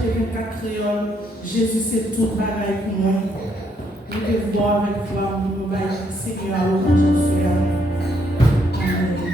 T24 créole, Jésus c'est tout travail pour moi. Nous devons voir avec foi, nous allons Seigneur, au Jésus. Amen.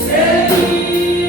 Feliz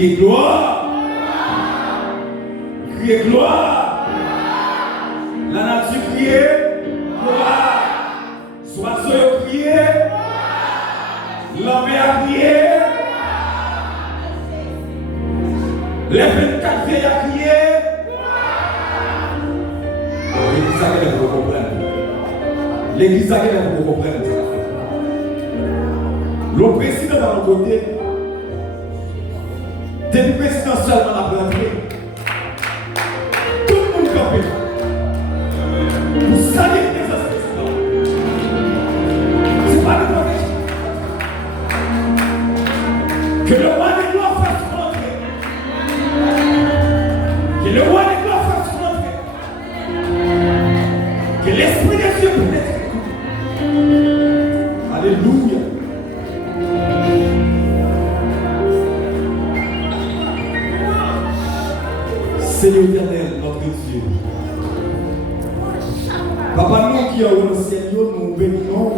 Criez gloire. Criez gloire. La nature criait gloire. Oiseaux criait. L'homme a crié. Les 24 vieilles a crié. L'église a qu'elle vous comprendre. L'église a qu'elle vous comprendre. Le président dans le côté. Depuis présidentiel dans la rentrée. Tout le monde campé. Vous savez que les assistants. C'est pas le problème. Que le roi des gloires fasse rentrer. Que le roi des gloires fasse rentrer. Que l'esprit de Dieu pénètre. Alléluia. Seigneur éternel, notre Dieu. Papa, nous qui avons le Seigneur, nous bénissons,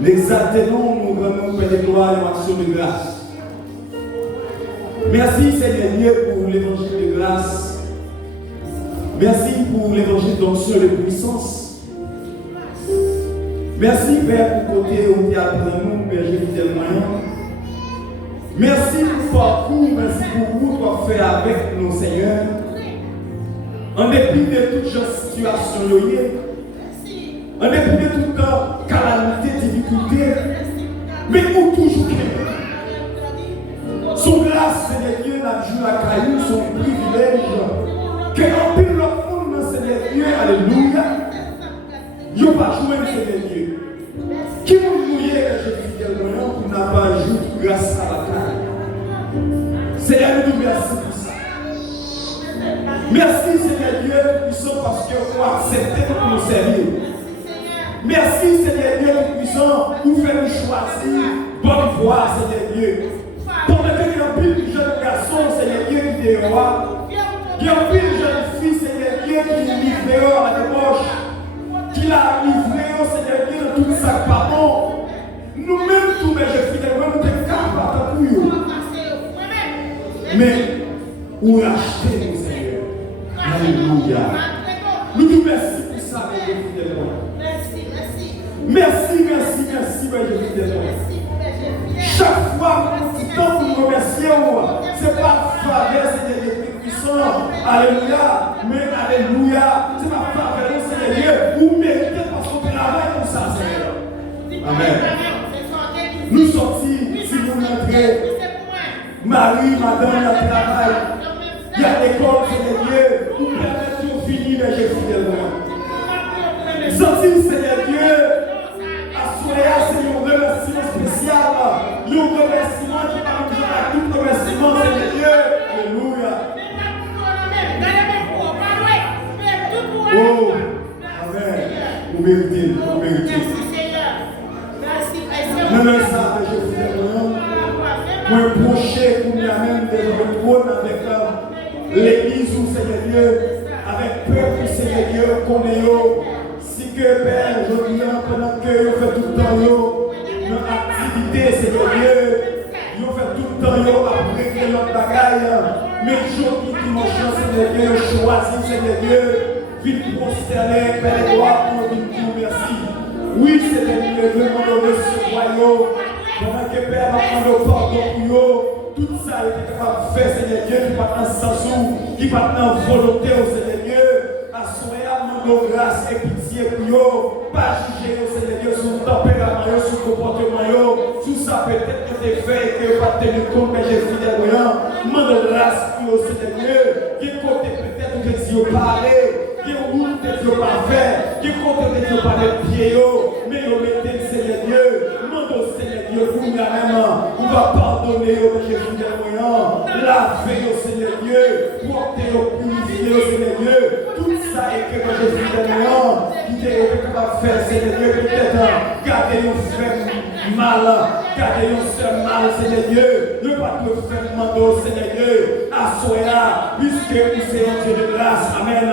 nous exaltons, nous rendons Père de gloire et action de grâce. Merci Seigneur Dieu pour l'évangile de grâce. Merci pour l'évangile d'onction et de puissance. Merci Père pour côté où tu as pris nous, Père Jésus moyen. Merci pour parcours, merci pour vous qu'on fait avec nous, Seigneur. En dépit de toute situation, en dépit de toute calamité, difficulté, mais pour toujours son grâce, Seigneur Dieu, n'a joué à caillou, son privilège, que en pile le monde, Seigneur Dieu, alléluia, il n'y a pas joué, Seigneur Dieu. Qui vous mouillez, que je suis tellement pour n'a pas joué grâce à la caille. Seigneur, nous merci pour ça. Merci, Seigneur Dieu, puissant, parce que vous acceptez pour nous servir. Merci, Seigneur Dieu, puissant, pour faire nous choisir bonne voie, Seigneur Dieu. Pendant que il y a un pile de jeunes garçons, Seigneur Dieu, qui est roi, il y a un pile de jeunes filles, Seigneur Dieu, qui est livré à la débauche, qui l'a livré, Seigneur Dieu, de tout ça, pardon. Nous-mêmes, tous mes jeunes filles, nous sommes capables de nous. Mais, où acheter, nous, Seigneur? Alléluia. Nous nous merci pour ça, mes fidèles. Merci, mes fidèles. Chaque fois que nous nous remercions, ce n'est pas faveur, Seigneur Dieu puissant. Alléluia. Mais alléluia. Ce n'est pas faveur, Seigneur Dieu. Vous méritez parce qu'on travaille pour ça, Seigneur. Amen. Nous sortis, si vous l'entrez. Marie, madame, il y a travail, il y a l'école, Seigneur Dieu, pour permettre de finir, mais j'ai fidèlement. Sorti, Seigneur Dieu, assoyez, c'est un remerciement spécial, un remerciement qui va nous donner tout remerciement, Seigneur Dieu. Alléluia. Oh, amen. Vous méritez, vous méritez. Même ça, j'ai fidèlement. Moi, procher pour moi-même de le trône avec l'église ou Seigneur Dieu, avec peuple Seigneur Dieu, qu'on est si que Père, je viens pendant que vous faites tout le temps nos activités, Seigneur Dieu, vous faites tout le temps après que notre bagaille, mais jour qui dimanche, Seigneur Dieu, choisi Seigneur Dieu, vite prosterner, Père et gloire pour nous dire merci. Oui, Seigneur Dieu, demandons ce royaume. Pendant que Père va prendre le pardon pour nous, tout ça est capable de faire, Seigneur Dieu, qui va dans sens, qui va dans volonté, Seigneur Dieu, assoyez à nos grâce et pitié pour nous, pas juger, Seigneur Dieu, sur le tempérament, sur le comportement, tout ça peut-être que tu fait et que pas tenir compte, mais j'ai fidèle, demande grâce pour nous, Seigneur Dieu, qui côté peut-être que Dieu parlait, qui route que Dieu pas faire, qui côté que Dieu pas de pied, mais vous mettez, Seigneur Dieu, demande au Seigneur Dieu, pour nous-mêmes, on va pardonner au Jésus des moyens, laver au Seigneur Dieu, porter au purifier au Seigneur Dieu, tout ça est que Jésus des moyens, qui est capable de faire, Seigneur Dieu, peut-être, garder nos frères mal, garder nos sœurs mal, Seigneur Dieu, ne pas te faire demander au Seigneur Dieu, assoyez, puisque vous êtes un Dieu de grâce, amen,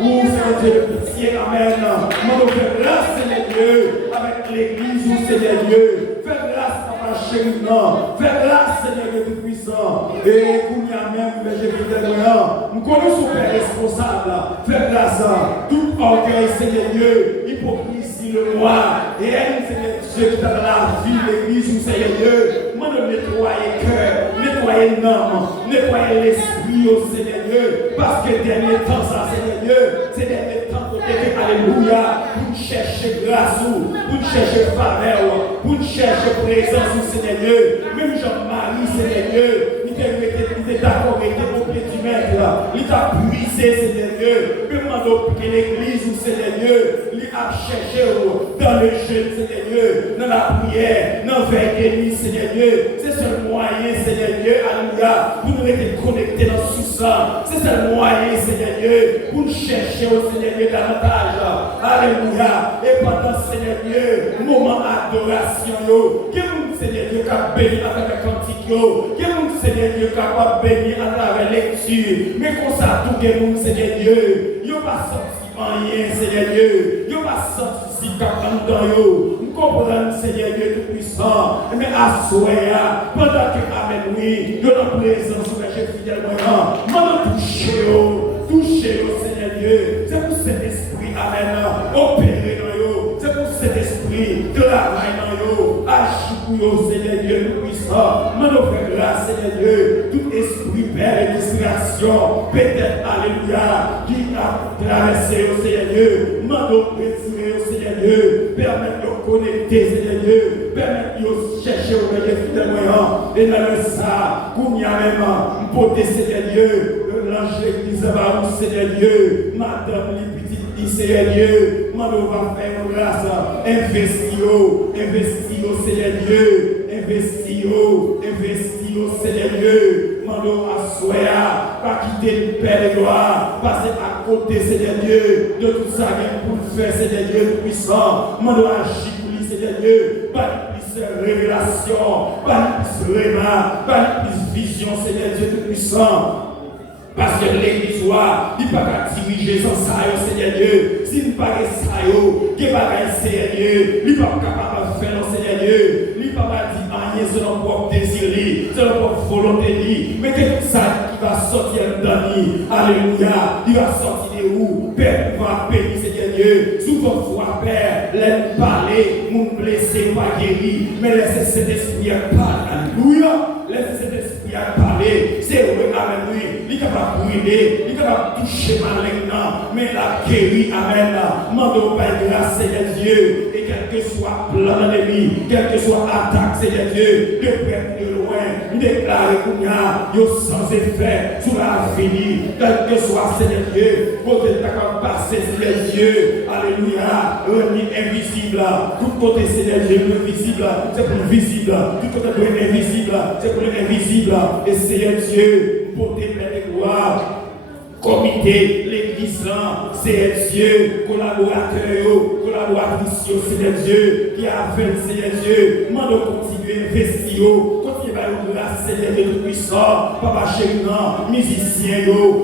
ou c'est un Dieu de pitié, amen, demande de grâce, Seigneur Dieu, avec l'église, ou Seigneur Dieu, fais grâce à ma chérie, fais grâce, Seigneur Dieu puissant, Et qu'on y a même, j'ai vu des moyens. Nous connaissons son Père responsable. Faites grâce. Tout orgueil, Seigneur Dieu, hypocrisie, le moi. Et elle, Seigneur Dieu, qui est dans la vie, l'église, ou Seigneur Dieu, moi de nettoyer le cœur, nettoyer l'âme, nettoyer l'esprit, au Seigneur Dieu. Parce que dernier temps, ça, Seigneur Dieu, c'est dernier temps pour dire alléluia, pour nous chercher grâce, pour nous chercher faveur, pour nous chercher présence, au Seigneur Dieu. Même Jean-Marie, Seigneur Dieu, il était d'accord avec les pieds du maître, il t'a puisé, Seigneur Dieu. Demande que l'église, ou Seigneur Dieu, il a cherché dans le jeûne, Seigneur Dieu, dans la prière, dans le veille, Seigneur Dieu. C'est ce moyen, Seigneur Dieu, alléluia, pour nous être connectés dans tout ça. C'est ce moyen, Seigneur Dieu, pour nous chercher au Seigneur Dieu davantage. Alléluia. Et pendant, Seigneur Dieu, moment d'adoration, que nous, Seigneur Dieu, capable de bénir avec un cantique, que nous, Seigneur Dieu, capable de bénir à travers lecture. Mais qu'on s'attend que nous, Seigneur Dieu, il n'y a pas sorti rien, Seigneur Dieu. Il n'y a pas sorti si capable dans yo. Nous comprenons, Seigneur Dieu tout-puissant. Mais assoya, pendant que, amen, oui, de la présence, mais j'ai fidèlement, maintenant touchez, Seigneur Dieu. C'est pour cet esprit, amen, opérer dans yo. C'est pour cet esprit, travailler dans yo. Agis pour yo, Seigneur Dieu tout-puissant. Maintenant, frère grâce, Seigneur Dieu. Tout esprit, Père, et distraction, peut-être, alléluia, qui a traversé au Seigneur Dieu. Maintenant, retirer au Seigneur Dieu. Permettre de connecter, Seigneur Dieu. Permettre de chercher au Seigneur fidèlement. Et dans le ça, qu'on y a même, pour Seigneur Dieu. L'ange l'église va où, Seigneur Dieu. Madame, les petites filles, Seigneur Dieu. Maintenant, va faire une grâce. Investis, Seigneur Dieu. Investis, Seigneur Dieu. Mando assoya, pas quitter le Père de gloire, passer à côté, Seigneur Dieu, de tout ça pour le faire, Seigneur Dieu puissant. Mando agir pour lui, Seigneur Dieu, pas plus révélation, pas plus réma, pas plus vision, Seigneur Dieu tout puissant. Parce que l'église, il ne peut pas diriger sans ça, Seigneur Dieu. S'il ne peut pas ça, il ne peut pas Seigneur Dieu. Il ne peut pas capable de faire, Seigneur Dieu. Il ne peut pas dire rien selon propre désir, selon propre volonté. Mais que tout ça qui va sortir d'un lit, alléluia, il va sortir de où? Père, il va bénir, Seigneur Dieu. Sous ton foi, Père, laisse parler, mon blessé, pas guéri. Mais laissez cet esprit parler, alléluia. Laissez cet esprit parler. C'est vrai, amen, oui. Il est capable de brûler, il est capable de toucher ma langue, mais la guérit, amen. Mando Père grâce, Seigneur Dieu. Et quel que soit plan d'ennemi, quel que soit attaque, Seigneur Dieu, de près de loin, déclare qu'on y a, sans effet, sur la vie, quel que soit, Seigneur Dieu, côté de ta passer, Seigneur Dieu, alléluia, remis invisible, tout côté, Seigneur Dieu, invisible, c'est pour le visible, tout côté de l'invisible, c'est pour l'invisible, et Seigneur Dieu, pour tes pères de gloire, comité, l'église, Seigneur Dieu, collaboratrice, Seigneur Dieu, qui a fait, Seigneur Dieu, mande continuer à investir, continuer à grâce, Seigneur Dieu tout-puissant, Papa chéri, musicien,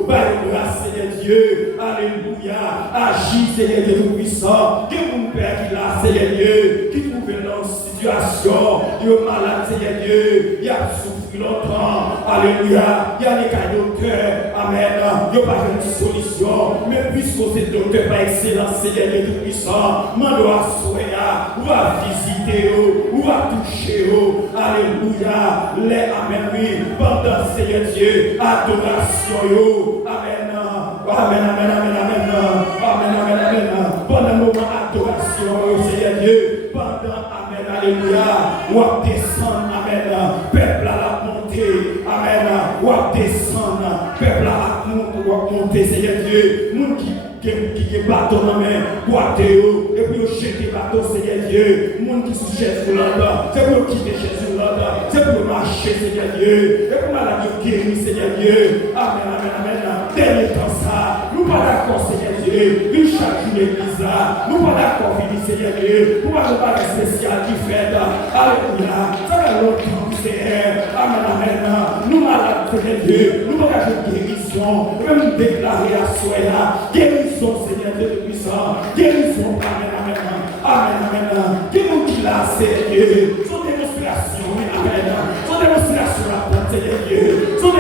par grâce, Seigneur Dieu, alléluia, agis, Seigneur Dieu tout-puissant, que mon Père qui l'a, Seigneur Dieu, qui trouve dans situation, il est malade, Seigneur Dieu, il a souffert longtemps, alléluia, il y a des cas de cœur, amen, il n'y a pas de solution, mais puisque c'est docteur par excellence, Seigneur Dieu tout-puissant, mando à soya, ou à visiter, ou à toucher, alléluia, les amen, oui, pendant Seigneur Dieu, adoration, amen, amen, amen, amen, amen, amen, amen, amen, pendant le moment adoration, Seigneur Dieu, pendant, amen, alléluia, ou à descendre, amen, peuple à la montée, amen, ou à descendre, peuple à la montée, Seigneur Dieu, monde qui bateau dans la main, boiter, et puis jeter bateau, Seigneur Dieu, monde qui se jette sur l'autre, c'est pour quitter Jésus l'autre, c'est pour marcher, Seigneur Dieu, et pour maladie guérir, Seigneur Dieu, amen, amen, amen, dernier temps ça, nous pas d'accord, Seigneur Dieu, une chaque jour l'église là, nous pas d'accord, Seigneur Dieu, pour pas de spécial qui fait, alléluia, ça fait longtemps, Seigneur, amen, amen, nous malades, Seigneur Dieu, nous pas de guérison, même déclarer à soi là, guérison, Seigneur Dieu puissant, guérison, amen, amen, amen, amen, guérison qui l'a, Seigneur Dieu, son démonstration, amen, son démonstration, Seigneur Dieu, son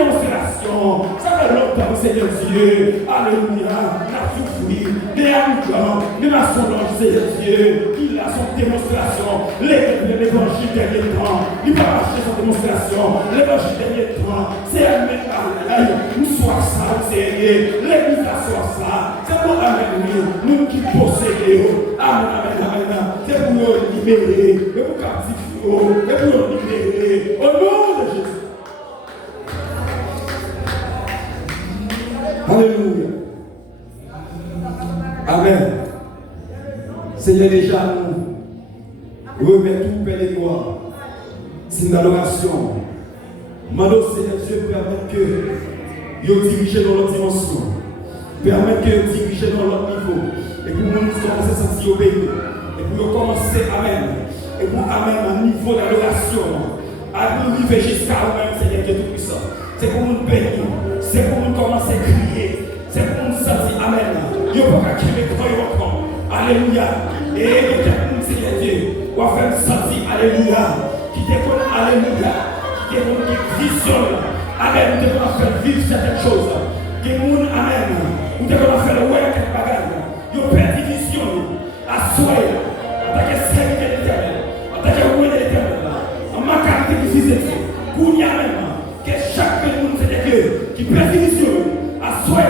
l'adoration. Ça fait longtemps, Seigneur Dieu. Alléluia. La souffrir. Mais amusant. Mais ma songe, Seigneur Dieu. Il a son démonstration. L'évangile dernier temps. Il va marcher son démonstration. L'évangile dernier temps. C'est un mec nous soit ça, Seigneur. L'église a soit ça. C'est pour nous qui possédons. Amen, amen, amen. C'est pour nous libérer. Et pour captiver. Et pour nous libérer. Au nom de Jésus. Alléluia. Amen. Seigneur, déjà nous remettons tout Père et gloire. C'est une adoration. Mando Seigneur Dieu, permettre que vous dirigez dans l'autre dimension. Permettre que vous dirigez dans l'autre niveau. Et pour nous commencer à se sentir obéir. Et pour nous commencer, amen. Et pour amen, un niveau d'adoration. À nous vivre jusqu'à nous-mêmes, Seigneur Dieu Tout-Puissant. C'est pour nous bénir. C'est pour nous commencer à crier. C'est pour nous sentir, amen. Il n'y a pas qu'à crier quand il y a. Alléluia. Et pour nous, Seigneur Dieu, on va faire sentir, alléluia. Qui déconne, alléluia. Qui visionne. Amen. Nous devons faire vivre certaines choses. Qui moun, amen. Nous devons faire le ouais quelque bagarre. Nous perdons vision. À soi. En tant que serviteur de l'éternel. En tant que roi de l'éternel. En ma qualité de physique. Pour nous, amen. Que chaque personne, c'est Dieu. Qui perd vision. À soi.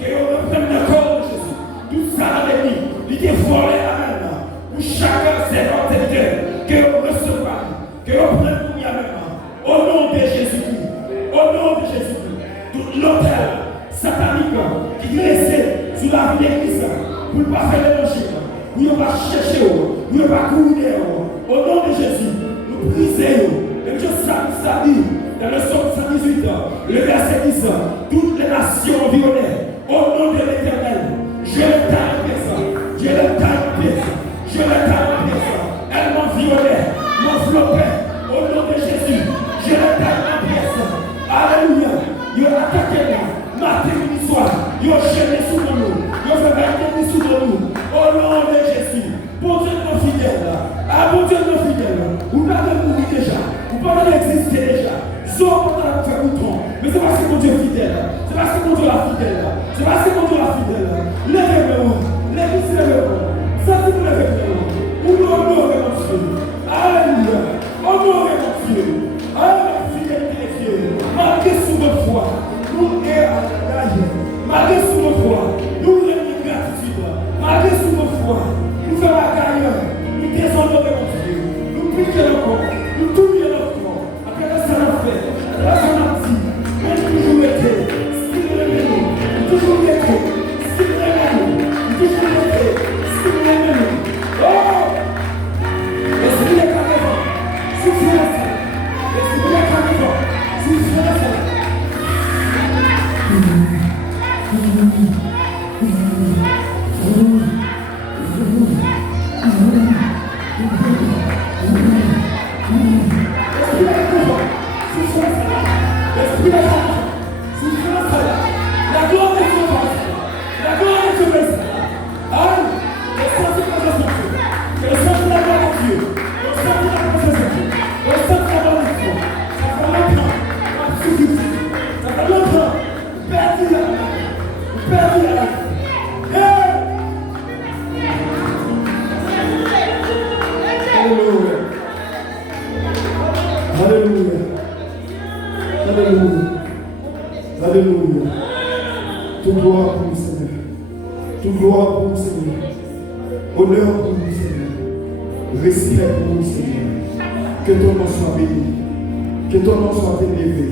Que nous reprenne le corps de Jésus. Tout ça avec lui. Il est volé, amen. Pour chacun, c'est notre serviteur. Que nous recevons. Que nous prenons pour nous, amen. Au nom de Jésus-Christ, au nom de Jésus-Christ, tout l'autel satanique qui est resté sur la vie de l'Église pour ne pas faire l'évangile, pour ne pas chercher, pour ne pas courir, au nom de Jésus, nous brisons. Et Dieu ça dit dans le psaume 118, le verset 10, toutes les nations violées, au nom de l'Éternel, je le taille en pièces, je le taille en pièces, je le taille en pièces. Elles m'ont violé, m'enveloppé, au nom de Jésus. Je le taille en pièces. Alléluia. Il a attaqué moi. Matin et soir. Il a gêné sous nous. Il a fait valider sous nous. Au nom de Jésus. Bon Dieu de nos fidèles. Ah, bon Dieu de nos fidèles. Vous parlez de mourir déjà. Vous parlez d'exister déjà. Sauf pour la faire bouton. Mais c'est parce que mon Dieu est fidèle. C'est parce que mon Dieu est fidèle. C'est parce que mon Dieu est fidèle. Levez-vous. Levez-vous. Ça, c'est vous levez-vous. Vous l'honorez, mon Dieu. Alléluia. Honorez, mon Dieu. Malgré sous nos foi, nous malgré sous nos foi, nous rendons gratitude. Malgré sous nos foi, nous faisons la carrière, nous déshonorons mon Dieu, nous piquons le corps, nous tournons le corps. Après ça, on fait, après ça, on a dit, mais nous toujours été, ce qui nous aime, nous toujours été, ce qui nous aime, nous toujours été, ce qui nous aime. Oh! L'esprit est carrément, souffrez la salle. L'esprit est carrément. Alléluia. Toute gloire pour le Seigneur. Toute gloire pour le Seigneur. Honneur pour le Seigneur. Respect pour le Seigneur. Que ton nom soit béni. Que ton nom soit élevé.